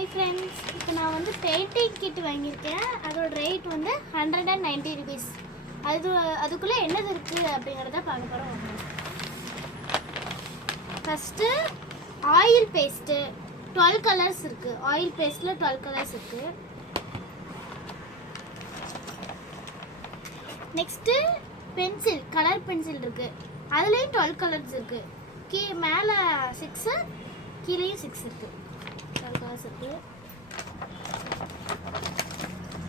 Hi friends, இப்போ நான் வந்து பெயிண்டிங் கிட் வாங்கியிருக்கேன். அதோட ரேட் வந்து 190 ருபீஸ். அதுக்குள்ளே என்னது இருக்குது அப்படிங்கிறத பார்க்க போகிறோம். ஃபஸ்ட்டு ஆயில் பேஸ்ட்டு 12 கலர்ஸ் இருக்குது. ஆயில் பேஸ்ட்டில் 12 கலர்ஸ் இருக்குது. நெக்ஸ்ட்டு பென்சில், கலர் பென்சில் இருக்குது. அதுலேயும் 12 கலர்ஸ் இருக்குது. மேலே 6, கீழேயும் 6 இருக்குது. 12 கலர்ஸ் இருக்குது.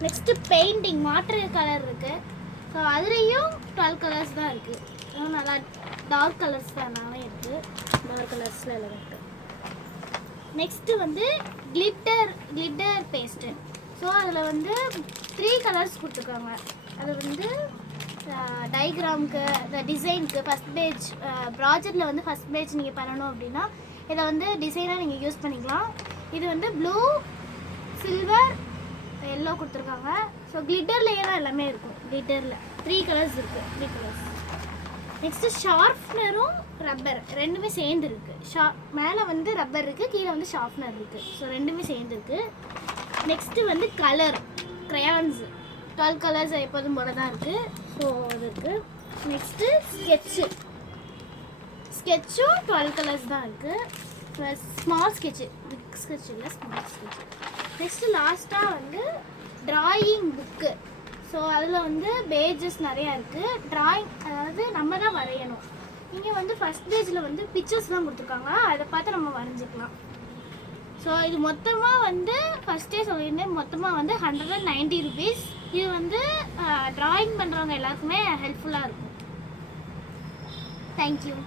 நெக்ஸ்ட்டு பெயிண்டிங் வாட்டர் கலர் இருக்குது. ஸோ அதுலேயும் 12 கலர்ஸ் தான் இருக்குது. நல்லா டார்க் கலர்ஸ் தான் நிறைய இருக்குது. டார்க் கலர்ஸில் எல்லாம் இருக்குது. நெக்ஸ்ட்டு வந்து கிளிட்டர் பேஸ்ட்டு. ஸோ அதில் வந்து 3 கலர்ஸ் கொடுத்துருக்காங்க. அது வந்து டயக்ராமுக்கு, இந்த டிசைனுக்கு, ஃபஸ்ட் பேஜ் ப்ராஜெக்டில் வந்து ஃபஸ்ட் பேஜ் நீங்கள் பண்ணணும் அப்படின்னா இதை வந்து டிசைனாக நீங்கள் யூஸ் பண்ணிக்கலாம். இது வந்து ப்ளூ, சில்வர், எல்லோ கொடுத்துருக்காங்க. ஸோ கிளிட்டர்லேயே தான் எல்லாமே இருக்கும். கிளிட்டரில் 3 கலர்ஸ் இருக்குது. 3 கலர்ஸ். நெக்ஸ்ட்டு ஷார்ப்னரும் ரப்பர் ரெண்டுமே சேர்ந்து இருக்குது. மேலே வந்து ரப்பர் இருக்குது, கீழே வந்து ஷார்ப்னர் இருக்குது. ஸோ ரெண்டுமே சேர்ந்து இருக்குது. நெக்ஸ்ட்டு வந்து கலர் க்ரையான்ஸு 12 கலர்ஸ் எப்போதும் போல தான் இருக்குது. ஸோ அது இருக்குது. நெக்ஸ்ட்டு ஸ்கெட்சும் 12 கலர்ஸ் தான் இருக்குது. Plus small sketch, big sketch இல்லை, ஸ்மால் ஸ்கெட்சு. நெக்ஸ்ட்டு லாஸ்ட்டாக வந்து ட்ராயிங் புக்கு. ஸோ அதில் வந்து பேஜஸ் நிறையா இருக்குது. ட்ராயிங் அதாவது நம்ம தான் வரையணும். இங்கே வந்து ஃபஸ்ட் பேஜில் வந்து பிக்சர்ஸ்லாம் கொடுத்துருக்காங்க. அதை பார்த்து நம்ம வரைஞ்சிக்கலாம். ஸோ இது மொத்தமாக வந்து ஃபஸ்ட்டே சொல்லியிருந்தேன், மொத்தமாக வந்து 190 ருபீஸ். இது வந்து ட்ராயிங் பண்ணுறவங்க எல்லாருக்குமே ஹெல்ப்ஃபுல்லாக இருக்கும். தேங்க்யூ.